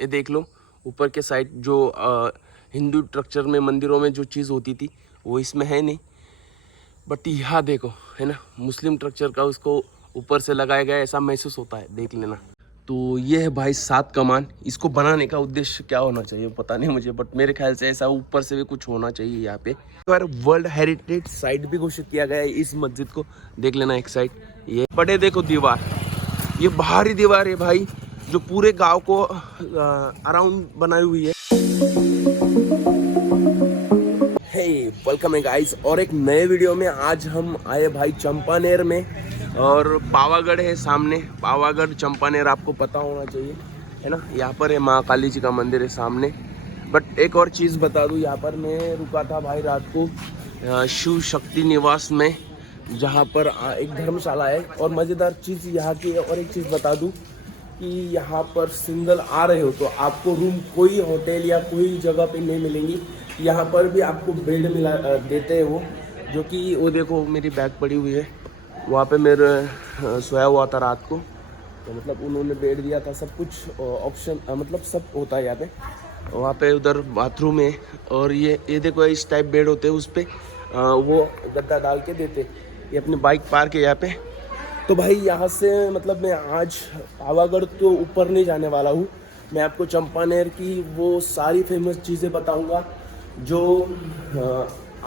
ये देख लो ऊपर के साइड जो हिंदू स्ट्रक्चर में मंदिरों में जो चीज़ होती थी वो इसमें है नहीं, बट यहाँ देखो है ना, मुस्लिम स्ट्रक्चर का उसको ऊपर से लगाया गया ऐसा महसूस होता है, देख लेना। तो ये है भाई 7 कमान। इसको बनाने का उद्देश्य क्या होना चाहिए पता नहीं मुझे, बट मेरे ख्याल से ऐसा ऊपर से भी कुछ होना चाहिए यहाँ पे। और वर्ल्ड हेरिटेज साइट भी घोषित किया गया है इस मस्जिद को, देख लेना एक साइड। ये बड़े देखो दीवार, ये बाहरी दीवार है भाई जो पूरे गांव को अराउंड बनाई हुई है। हे वेलकम है गाइस, और एक नए वीडियो में आज हम आए भाई चंपानेर में, और पावागढ़ है सामने। पावागढ़ चंपानेर आपको पता होना चाहिए है ना। यहाँ पर है माँ काली जी का मंदिर है सामने। बट एक और चीज़ बता दूँ, यहाँ पर मैं रुका था भाई रात को शिव शक्ति निवास में, जहाँ पर एक धर्मशाला है। और मज़ेदार चीज़ यहाँ की और एक चीज़ बता दूँ कि यहाँ पर सिंगल आ रहे हो तो आपको रूम कोई होटल या कोई जगह पे नहीं मिलेंगी। यहाँ पर भी आपको बेड मिला देते हैं वो, जो कि वो देखो मेरी बैग पड़ी हुई है वहाँ पे, मेरे सोया हुआ था रात को, तो मतलब उन्होंने बेड दिया था, सब कुछ ऑप्शन मतलब सब होता है यहाँ पे। वहाँ पे उधर बाथरूम है, और ये देखो इस टाइप बेड होते हैं, उस पर वो गद्दा डाल के देते। ये अपनी बाइक पार्क है यहाँ पे। तो भाई यहाँ से मतलब मैं आज पावागढ़ तो ऊपर नहीं जाने वाला हूँ, मैं आपको चंपानेर की वो सारी फेमस चीज़ें बताऊँगा जो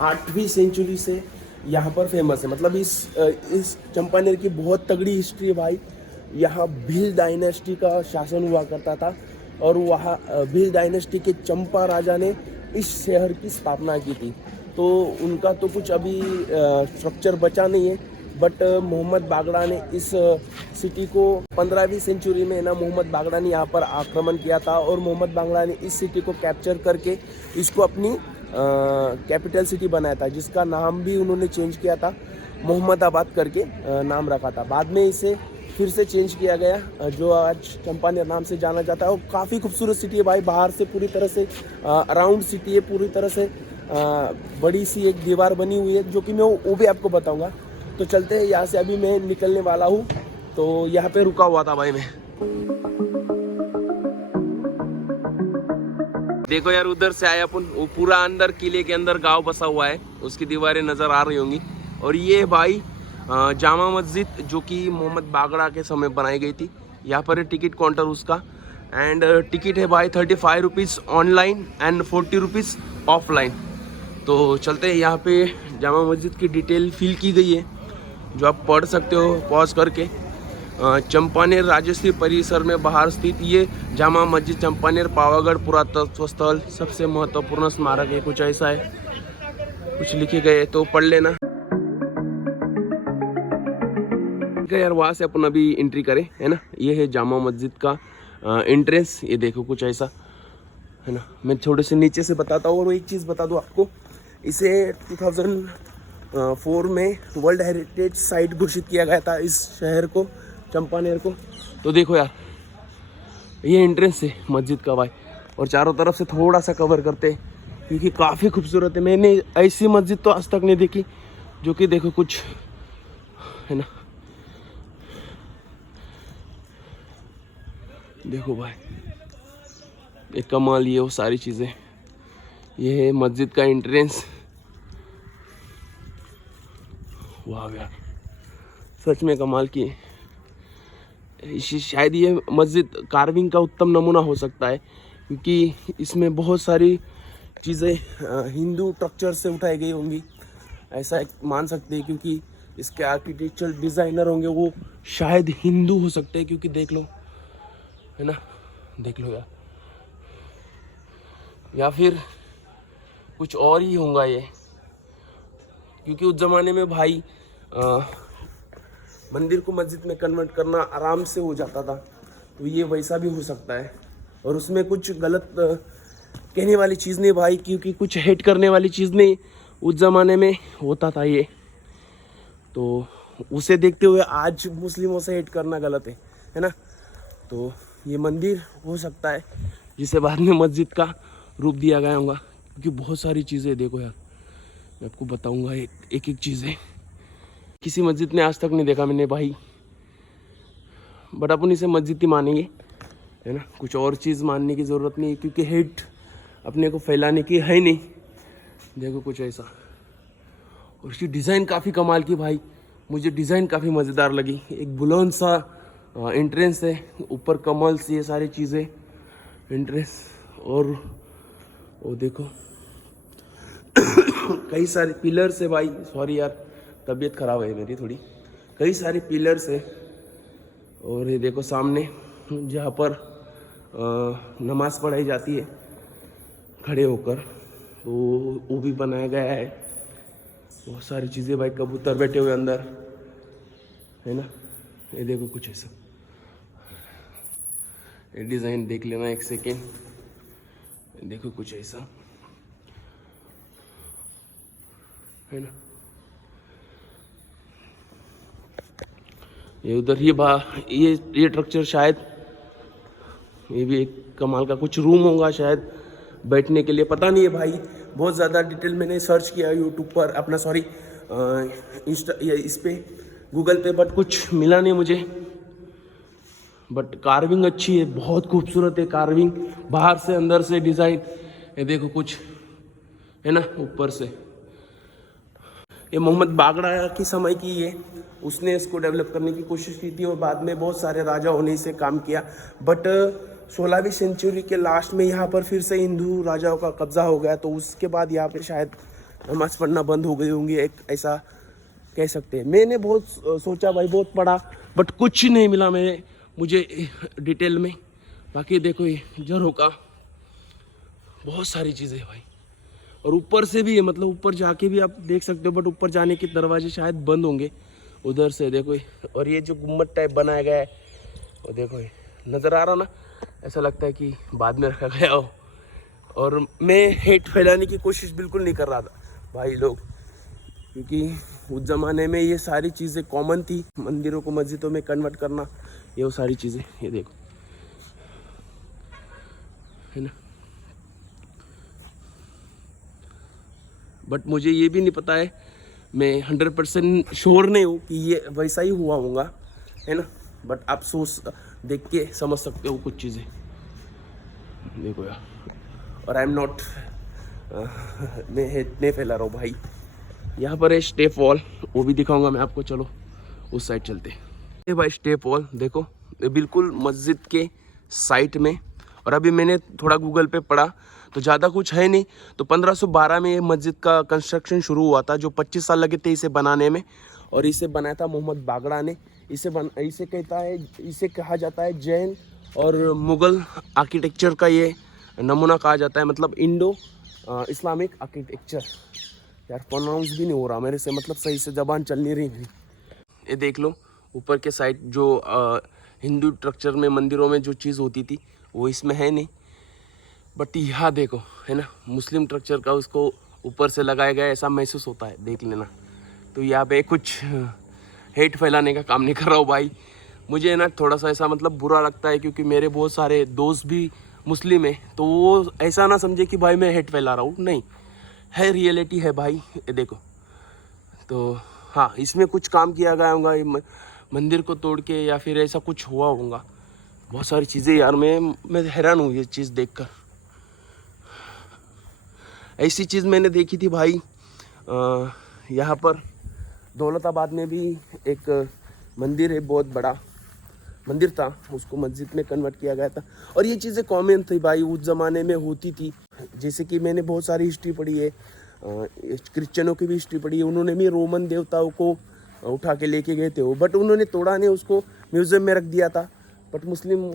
8वीं सेंचुरी से यहाँ पर फेमस है। मतलब इस चंपानेर की बहुत तगड़ी हिस्ट्री है भाई। यहाँ भील डायनेस्टी का शासन हुआ करता था, और वहाँ भील डायनेस्टी के चंपा राजा ने इस शहर की स्थापना की थी। तो उनका तो कुछ अभी स्ट्रक्चर बचा नहीं है, बट मोहम्मद बागड़ा ने इस सिटी को 15वीं सेंचुरी में ना, मोहम्मद बागड़ा ने यहाँ पर आक्रमण किया था, और मोहम्मद बागड़ा ने इस सिटी को कैप्चर करके इसको अपनी कैपिटल सिटी बनाया था, जिसका नाम भी उन्होंने चेंज किया था, मोहम्मदाबाद करके नाम रखा था। बाद में इसे फिर से चेंज किया गया, जो आज चंपानेर नाम से जाना जाता है। और काफ़ी खूबसूरत सिटी है भाई, बाहर से पूरी तरह से अराउंड सिटी है, पूरी तरह से बड़ी सी एक दीवार बनी हुई है, जो कि मैं वो भी आपको बताऊंगा। तो चलते हैं यहाँ से, अभी मैं निकलने वाला हूँ। तो यहाँ पे रुका हुआ था भाई मैं। देखो यार, उधर से आए अपन, वो पूरा अंदर किले के अंदर गांव बसा हुआ है, उसकी दीवारें नज़र आ रही होंगी। और ये भाई जामा मस्जिद जो कि मोहम्मद बागड़ा के समय बनाई गई थी। यहाँ पर है टिकट काउंटर उसका, एंड टिकट है भाई 35 rupees online and 40 rupees offline. तो चलते हैं, यहाँ पे जामा मस्जिद की डिटेल फिल की गई है जो आप पढ़ सकते हो पॉज करके। चंपानेर राज्यस्तरीय परिसर में बाहर स्थित ये जामा मस्जिद चंपानेर पावागढ़ पुरातत्व स्थल सबसे महत्वपूर्ण स्मारक है, कुछ ऐसा है, कुछ लिखे गए तो पढ़ लेना यार। वहाँ से अपन अभी एंट्री करें है ना। ये है जामा मस्जिद का एंट्रेंस, ये देखो कुछ ऐसा है ना। मैं थोड़े से नीचे से बताता हूँ, और एक चीज़ बता दूँ आपको, इसे 2004 में वर्ल्ड हेरिटेज साइट घोषित किया गया था इस शहर को, चंपानेर को। तो देखो यार, ये एंट्रेंस है मस्जिद का भाई, और चारों तरफ से थोड़ा सा कवर करते हैं क्योंकि काफ़ी खूबसूरत है। मैंने ऐसी मस्जिद तो आज तक नहीं देखी, जो कि देखो कुछ है ना। देखो भाई, एक कमाल, ये वो सारी चीज़ें। ये है मस्जिद का एंट्रेंस। वाह यार, सच में कमाल की है। शायद ये मस्जिद कार्विंग का उत्तम नमूना हो सकता है, क्योंकि इसमें बहुत सारी चीज़ें हिंदू स्ट्रक्चर से उठाई गई होंगी, ऐसा मान सकते हैं। क्योंकि इसके आर्किटेक्चरल डिज़ाइनर होंगे वो शायद हिंदू हो सकते हैं, क्योंकि देख लो है ना, देख लो यार, या फिर कुछ और ही होगा ये, क्योंकि उस ज़माने में भाई मंदिर को मस्जिद में कन्वर्ट करना आराम से हो जाता था। तो ये वैसा भी हो सकता है, और उसमें कुछ गलत कहने वाली चीज़ नहीं भाई, क्योंकि कुछ हेट करने वाली चीज़ नहीं उस ज़माने में होता था ये। तो उसे देखते हुए आज मुस्लिमों से हेट करना गलत है ना। तो ये मंदिर हो सकता है जिसे बाद में मस्जिद का रूप दिया गया होगा, क्योंकि बहुत सारी चीज़ें देखो यार, मैं आपको बताऊंगा एक एक चीज़ें। किसी मस्जिद ने आज तक नहीं देखा मैंने भाई, बट अपन इसे मस्जिद ही मानेंगे। है ना। कुछ और चीज़ मानने की ज़रूरत नहीं है क्योंकि हेट अपने को फैलाने की है नहीं। देखो कुछ ऐसा, और इसकी डिज़ाइन काफ़ी कमाल की भाई, मुझे डिज़ाइन काफ़ी मज़ेदार लगी। एक बुलंद सा एंट्रेंस है, ऊपर कमल्स, ये सारी चीज़ें एंट्रेंस, और वो देखो कई सारे पिलर्स है भाई। सॉरी यार, तबीयत ख़राब है मेरी थोड़ी। कई सारे पिलर्स है, और ये देखो सामने जहाँ पर नमाज़ पढ़ाई जाती है खड़े होकर, तो वो भी बनाया गया है। बहुत सारी चीज़ें भाई, कबूतर बैठे हुए अंदर, है ना। ये देखो कुछ ऐसा, ये डिज़ाइन देख लेना एक सेकेंड। देखो कुछ ऐसा, है ना। ये उधर ये स्ट्रक्चर शायद ये भी एक कमाल का कुछ रूम होगा शायद बैठने के लिए, पता नहीं है भाई। बहुत ज़्यादा डिटेल मैंने सर्च किया यूट्यूब पर, अपना सॉरी इस पे गूगल पे, बट कुछ मिला नहीं मुझे। बट कार्विंग अच्छी है, बहुत खूबसूरत है कार्विंग, बाहर से अंदर से डिज़ाइन। ये देखो कुछ, है ना, ऊपर से। ये मोहम्मद बागड़ा की समय की है, उसने इसको डेवलप करने की कोशिश की थी और बाद में बहुत सारे राजाओं ने इसे काम किया। बट 16वीं सेंचुरी के लास्ट में यहाँ पर फिर से हिंदू राजाओं का कब्जा हो गया, तो उसके बाद यहाँ पे शायद नमाज पढ़ना बंद हो गई होंगी, एक ऐसा कह सकते हैं। मैंने बहुत सोचा भाई, बहुत पढ़ा, बट कुछ नहीं मिला मुझे डिटेल में। बाकी देखो ये झरोखा, बहुत सारी चीज़ें हैं भाई, और ऊपर से भी है, मतलब ऊपर जाके भी आप देख सकते हो, बट ऊपर जाने के दरवाजे शायद बंद होंगे उधर से। देखो और ये जो गुम्बद टाइप बनाया गया है, और देखो ये नज़र आ रहा ना, ऐसा लगता है कि बाद में रखा गया हो। और मैं हेट फैलाने की कोशिश बिल्कुल नहीं कर रहा था भाई लोग, क्योंकि उस ज़माने में ये सारी चीज़ें कॉमन थी, मंदिरों को मस्जिदों में कन्वर्ट करना, ये वो सारी चीज़ें। ये देखो, है ना। बट मुझे ये भी नहीं पता है, मैं 100% श्योर नहीं हूँ कि ये वैसा ही हुआ होगा, है ना। बट आप सोच देख के समझ सकते हो कुछ चीज़ें। देखो यार, और आई एम नॉट मैं हेट नहीं फैला रहा हूँ भाई। यहाँ पर है स्टेप वॉल, वो भी दिखाऊंगा मैं आपको, चलो उस साइड चलते हैं। ये भाई स्टेप वॉल देखो, ये बिल्कुल मस्जिद के साइड में। और अभी मैंने थोड़ा गूगल पे पढ़ा तो ज़्यादा कुछ है नहीं, तो 1512 में ये मस्जिद का कंस्ट्रक्शन शुरू हुआ था, जो 25 साल लगे थे इसे बनाने में। और इसे बनाया था मोहम्मद बागड़ा ने। इसे कहा जाता है जैन और मुग़ल आर्किटेक्चर का ये नमूना कहा जाता है, मतलब इंडो इस्लामिक आर्किटेक्चर। यार प्रोनाउंस भी नहीं हो रहा मेरे से, मतलब सही से ज़बान चल नहीं रही मेरी। ये देख लो ऊपर के साइड जो हिंदू स्ट्रक्चर में मंदिरों में जो चीज़ होती थी वो इसमें है नहीं, बट यहाँ देखो, है ना, मुस्लिम स्ट्रक्चर का उसको ऊपर से लगाया गया, ऐसा महसूस होता है, देख लेना। तो यहाँ पे कुछ हेट फैलाने का काम नहीं कर रहा हूँ भाई, मुझे ना थोड़ा सा ऐसा मतलब बुरा लगता है, क्योंकि मेरे बहुत सारे दोस्त भी मुस्लिम है, तो वो ऐसा ना समझे कि भाई मैं हेट फैला रहा हूँ, नहीं है, रियलिटी है भाई। ये देखो, तो हाँ, इसमें कुछ काम किया गया होगा, मंदिर को तोड़ के, या फिर ऐसा कुछ हुआ होगा। बहुत सारी चीज़ें यार, मैं हैरान हूँ ये चीज़ देखकर। ऐसी चीज़ मैंने देखी थी भाई, यहाँ पर दौलताबाद में भी एक मंदिर है, बहुत बड़ा मंदिर था, उसको मस्जिद में कन्वर्ट किया गया था। और ये चीज़ें कॉमन थी भाई, उस ज़माने में होती थी। जैसे कि मैंने बहुत सारी हिस्ट्री पढ़ी है, क्रिश्चियनों की भी हिस्ट्री पढ़ी है, उन्होंने भी रोमन देवताओं को उठा के लेके गए थे वो, बट उन्होंने तोड़ा नहीं, उसको म्यूज़ियम में रख दिया था। बट मुस्लिम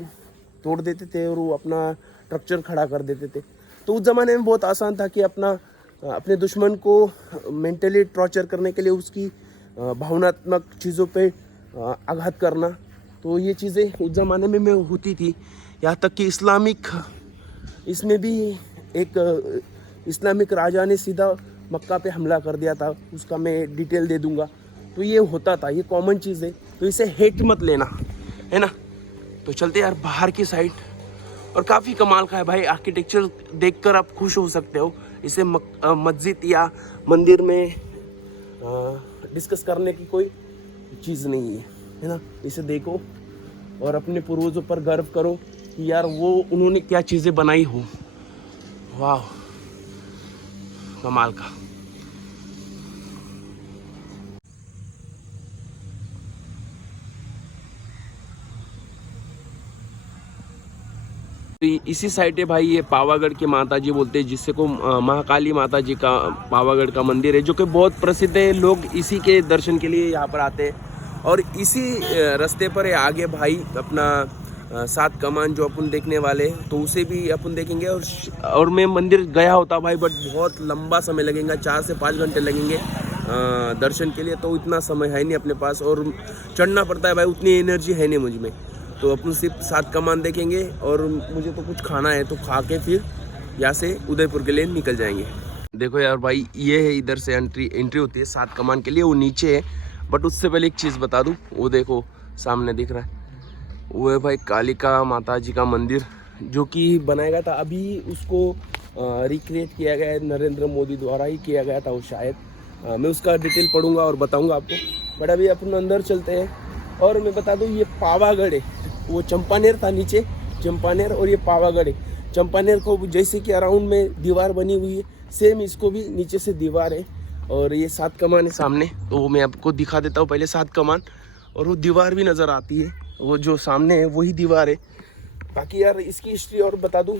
तोड़ देते थे और वो अपना स्ट्रक्चर खड़ा कर देते थे। तो उस ज़माने में बहुत आसान था कि अपने दुश्मन को मेंटली टॉर्चर करने के लिए उसकी भावनात्मक चीज़ों पे आघात करना। तो ये चीज़ें उस ज़माने में होती थी। यहाँ तक कि इसमें भी एक इस्लामिक राजा ने सीधा मक्का पे हमला कर दिया था, उसका मैं डिटेल दे दूंगा। तो ये होता था, ये कॉमन चीज़ है, तो इसे हेट मत लेना, है ना। तो चलते यार बाहर की साइड, और काफ़ी कमाल का है भाई, आर्किटेक्चर देखकर आप खुश हो सकते हो। इसे मस्जिद या मंदिर में डिस्कस करने की कोई चीज़ नहीं है ना। इसे देखो और अपने पूर्वजों पर गर्व करो, कि यार वो उन्होंने क्या चीज़ें बनाई हो। वाह, कमाल का। तो इसी साइड है भाई ये पावागढ़ की माता जी बोलते हैं, जिससे को महाकाली माता जी का पावागढ़ का मंदिर है, जो कि बहुत प्रसिद्ध है। लोग इसी के दर्शन के लिए यहाँ पर आते हैं। और इसी रास्ते पर है आगे भाई अपना 7 कमान जो अपन देखने वाले हैं, तो उसे भी अपन देखेंगे। और मैं मंदिर गया होता भाई, बट बहुत लंबा समय लगेगा, 4 से 5 घंटे लगेंगे दर्शन के लिए। तो इतना समय है नहीं अपने पास, और चढ़ना पड़ता है भाई, उतनी एनर्जी है नहीं मुझ में। तो अपन सिर्फ 7 कमान देखेंगे, और मुझे तो कुछ खाना है, तो खा के फिर यहाँ से उदयपुर के लिए निकल जाएंगे। देखो यार भाई, ये है इधर से एंट्री होती है 7 कमान के लिए, वो नीचे है। बट उससे पहले एक चीज़ बता दूँ, वो देखो सामने दिख रहा है, वो है भाई कालिका माता जी का मंदिर, जो कि बनाया गया था। अभी उसको रिक्रिएट किया गया है, नरेंद्र मोदी द्वारा ही किया गया था वो शायद। मैं उसका डिटेल पढ़ूंगा और बताऊंगा आपको। बट अभी अपन अंदर चलते हैं। और मैं बता दूं, ये पावागढ़ है, वो चंपानेर था नीचे, चंपानेर, और ये पावागढ़ है। चंपानेर को जैसे कि अराउंड में दीवार बनी हुई है, सेम इसको भी नीचे से दीवार है। और ये 7 कमान है सामने, तो वो मैं आपको दिखा देता हूँ पहले 7 कमान। और वो दीवार भी नज़र आती है, वो जो सामने है वही दीवार है। बाकी यार इसकी हिस्ट्री और बता दूँ,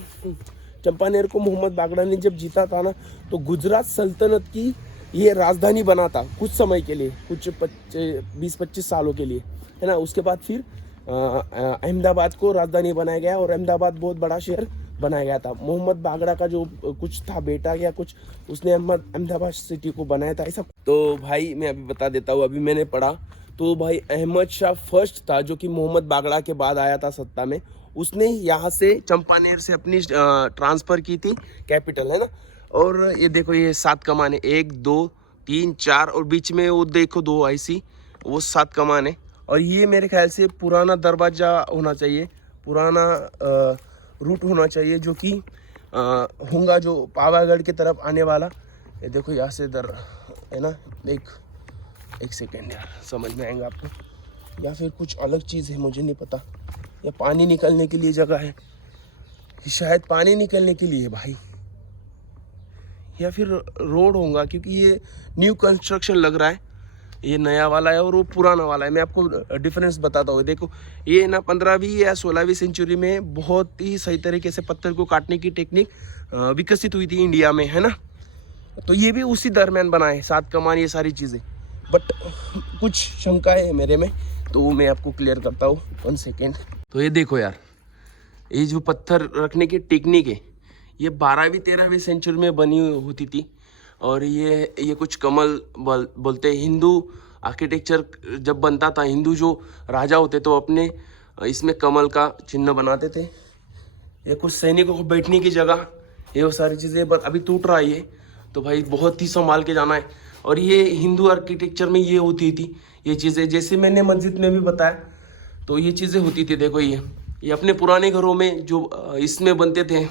चंपानेर को मोहम्मद बागड़ा ने जब जीता था ना, तो गुजरात सल्तनत की ये राजधानी बना था कुछ समय के लिए, कुछ 20-25 सालों के लिए, है ना। उसके बाद फिर अहमदाबाद को राजधानी बनाया गया, और अहमदाबाद बहुत बड़ा शहर बनाया गया था। मोहम्मद बागड़ा का जो कुछ था बेटा या कुछ, उसने अहमदाबाद सिटी को बनाया था ऐसा। तो भाई मैं अभी बता देता हूँ, अभी मैंने पढ़ा तो भाई अहमद शाह फर्स्ट था, जो कि मोहम्मद बागड़ा के बाद आया था सत्ता में। उसने यहाँ से चंपानेर से अपनी ट्रांसफ़र की थी कैपिटल, है ना। और ये देखो ये 7 कमान है, 1 2 3 4, और बीच में वो देखो 2 ऐसी, वो 7 कमान है। और ये मेरे ख्याल से पुराना दरवाज़ा होना चाहिए, पुराना रूट होना चाहिए, जो कि होगा जो पावागढ़ की तरफ आने वाला। ये देखो यहाँ से इधर है ना, एक सेकेंड यार, समझ में आएगा आपको। या फिर कुछ अलग चीज़ है, मुझे नहीं पता। या पानी निकलने के लिए जगह है, शायद पानी निकलने के लिए भाई, या फिर रोड होगा, क्योंकि ये न्यू कंस्ट्रक्शन लग रहा है। ये नया वाला है और वो पुराना वाला है। मैं आपको डिफरेंस बताता हूँ। देखो ये ना 15वीं या 16वीं सेंचुरी में बहुत ही सही तरीके से पत्थर को काटने की टेक्निक विकसित हुई थी इंडिया में, है ना। तो ये भी उसी दरमियान बना है 7 कमान, ये सारी चीज़ें। बट कुछ शंकाएं है मेरे में, तो वो मैं आपको क्लियर करता हूँ, 1 सेकेंड। तो ये देखो यार, ये जो पत्थर रखने की टेक्निक है, ये 12वीं 13वीं सेंचुरी में बनी होती थी। और ये कुछ कमल बोलते हैं। हिंदू आर्किटेक्चर जब बनता था, हिंदू जो राजा होते तो अपने इसमें कमल का चिन्ह बनाते थे। ये कुछ सैनिकों को बैठने की जगह, ये वो सारी चीज़ें अभी टूट रहा है ये, तो भाई बहुत ही संभाल के जाना है। और ये हिंदू आर्किटेक्चर में ये होती थी ये चीज़ें, जैसे मैंने मस्जिद में भी बताया, तो ये चीज़ें होती थी। देखो ये अपने पुराने घरों में जो इसमें बनते थे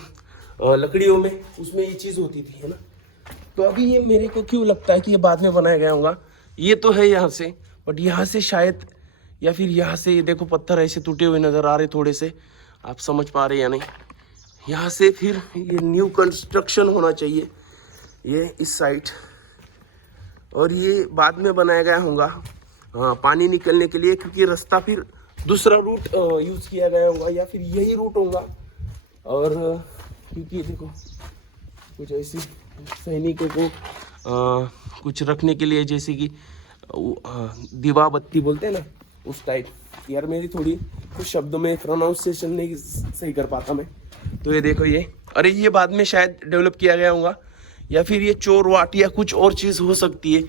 लकड़ियों में, उसमें ये चीज़ होती थी, है ना। तो अभी ये मेरे को क्यों लगता है कि ये बाद में बनाया गया होगा। ये तो है यहाँ से, बट यहाँ से शायद, या फिर यहाँ से, ये देखो पत्थर ऐसे टूटे हुए नज़र आ रहे थोड़े से, आप समझ पा रहे हैं या नहीं। यहाँ से फिर ये न्यू कंस्ट्रक्शन होना चाहिए ये इस साइड, और ये बाद में बनाया गया होगा हाँ पानी निकलने के लिए, क्योंकि रास्ता फिर दूसरा रूट यूज़ किया गया होगा, या फिर यही रूट होगा। और क्योंकि देखो कुछ ऐसी सैनिकों को कुछ रखने के लिए, जैसे कि दीवा बत्ती बोलते हैं ना, उस टाइप। यार मेरी थोड़ी कुछ शब्दों में प्रोनाउंसिएशन नहीं सही कर पाता मैं। तो ये देखो ये, अरे ये बाद में शायद डेवलप किया गया होगा, या फिर ये चोर वाट या कुछ और चीज़ हो सकती है,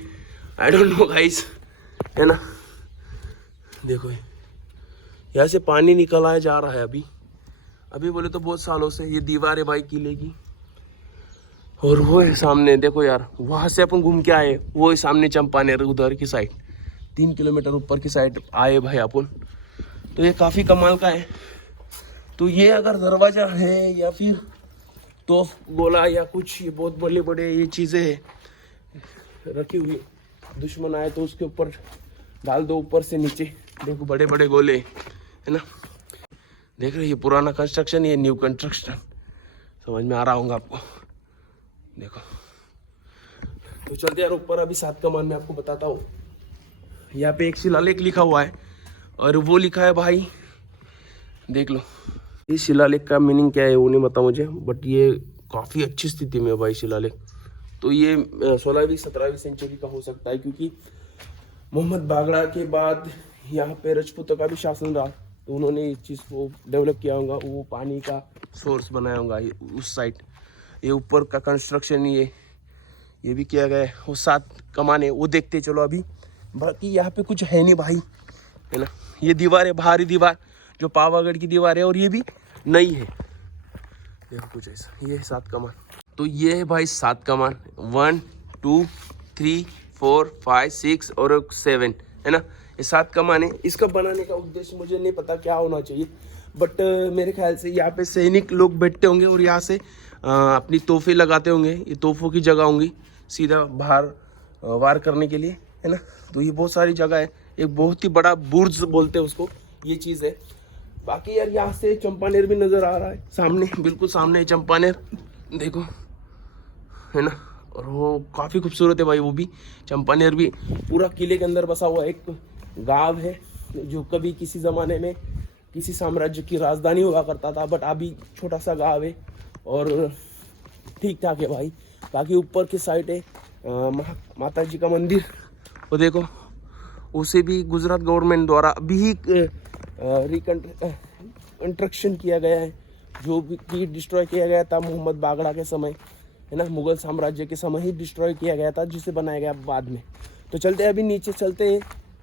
आई डोंट नो गाइस, है ना। देखो यहाँ से पानी निकला जा रहा है अभी बोले तो बहुत सालों से। ये दीवार है भाई किले की, और वो है सामने देखो यार, वहाँ से अपन घूम के आए, वो है सामने चंपानेर उधर की साइड, 3 किलोमीटर ऊपर की साइड आए भाई अपन। तो ये काफ़ी कमाल का है। तो ये अगर दरवाज़ा है या फिर तो गोला या कुछ, ये बहुत बड़े बड़े ये चीज़ें हैं रखी हुई, दुश्मन आए तो उसके ऊपर डाल दो, ऊपर से नीचे देखो बड़े बड़े गोले, है ना। देख रहे, ये पुराना कंस्ट्रक्शन, ये न्यू कंस्ट्रक्शन, समझ में आ रहा होगा आपको। देखो, तो चलते यार ऊपर, अभी 7 कमान में आपको बताता हूँ। यहाँ पे एक शिलालेख लिखा हुआ है और वो लिखा है भाई, देख लो। इस शिलालेख का मीनिंग क्या है वो नहीं पता मुझे, बट ये काफ़ी अच्छी स्थिति में है भाई शिलालेख। तो ये 16वीं 17वीं सेंचुरी का हो सकता है, क्योंकि मोहम्मद बागड़ा के बाद यहाँ पे राजपूतों का भी शासन रहा, तो उन्होंने इस चीज़ को डेवलप किया होगा, वो पानी का सोर्स बनाया होगा उस साइड। ये ऊपर का कंस्ट्रक्शन ये भी किया गया है। वो 7 कमान है, वो देखते चलो अभी। बाकी यहाँ पे कुछ है नहीं भाई, है ना। ये दीवार है, बाहरी दीवार जो पावागढ़ की दीवार है, और ये भी नई है। देखो कुछ ऐसा, ये है 7 कमान। तो ये है भाई 7 कमान, 1 2 3 4 5 6 और 7, है ना। ये 7 कमान है। इसका बनाने का उद्देश्य मुझे नहीं पता क्या होना चाहिए, बट मेरे ख्याल से यहाँ पे सैनिक लोग बैठते होंगे और यहाँ से अपनी तोहफे लगाते होंगे। ये तोहफों की जगह होंगी, सीधा बाहर वार करने के लिए, है ना। तो ये बहुत सारी जगह है। एक बहुत ही बड़ा बुर्ज बोलते हैं उसको, ये चीज़ है। बाकी यार यहाँ से चंपानेर भी नज़र आ रहा है सामने, बिल्कुल सामने है चंपानेर, देखो, है ना। और वो काफ़ी खूबसूरत है भाई, वो भी चंपानेर भी पूरा किले के अंदर बसा हुआ एक गांव है, जो कभी किसी ज़माने में किसी साम्राज्य की राजधानी हुआ करता था, बट अभी छोटा सा गांव है और ठीक ठाक है भाई। बाकी ऊपर की साइड है माता जी का मंदिर, वो देखो, उसे भी गुजरात गवर्नमेंट द्वारा अभी ही रिकंस्ट्रक्शन किया गया है, जो भी डिस्ट्रॉय किया गया था मोहम्मद बागड़ा के समय, है ना। मुगल साम्राज्य के समय ही डिस्ट्रॉय किया गया था, जिसे बनाया गया बाद में। तो चलते हैं, अभी नीचे चलते हैं।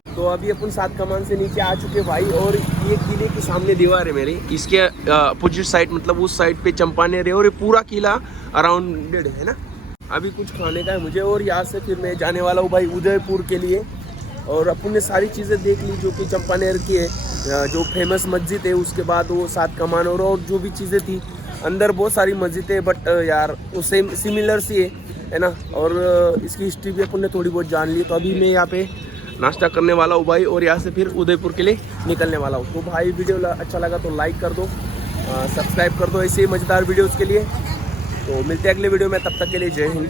तो अभी अपन 7 कमान से नीचे आ चुके भाई, और ये किले के सामने दीवार है मेरी, इसके अपोजिट साइड, मतलब उस साइड पे चंपानेर है, और ये पूरा किला अराउंडेड है ना। अभी कुछ खाने का है मुझे, और यहाँ से फिर मैं जाने वाला हूँ भाई उदयपुर के लिए। और अपन ने सारी चीज़ें देख ली जो कि चंपानेर की है, जो फेमस मस्जिद है, उसके बाद वो 7 कमान और जो भी चीज़ें थी। अंदर बहुत सारी मस्जिदें, बट यार उससे सिमिलर सी है ना। और इसकी हिस्ट्री भी अपन ने थोड़ी बहुत जान ली। तो अभी मैं यहाँ पे नाश्ता करने वाला हूँ भाई, और यहाँ से फिर उदयपुर के लिए निकलने वाला हूँ। तो भाई वीडियो अच्छा लगा तो लाइक कर दो, सब्सक्राइब कर दो ऐसे ही मज़ेदार वीडियोज़ के लिए। तो मिलते हैं अगले वीडियो में, तब तक के लिए जय हिंद।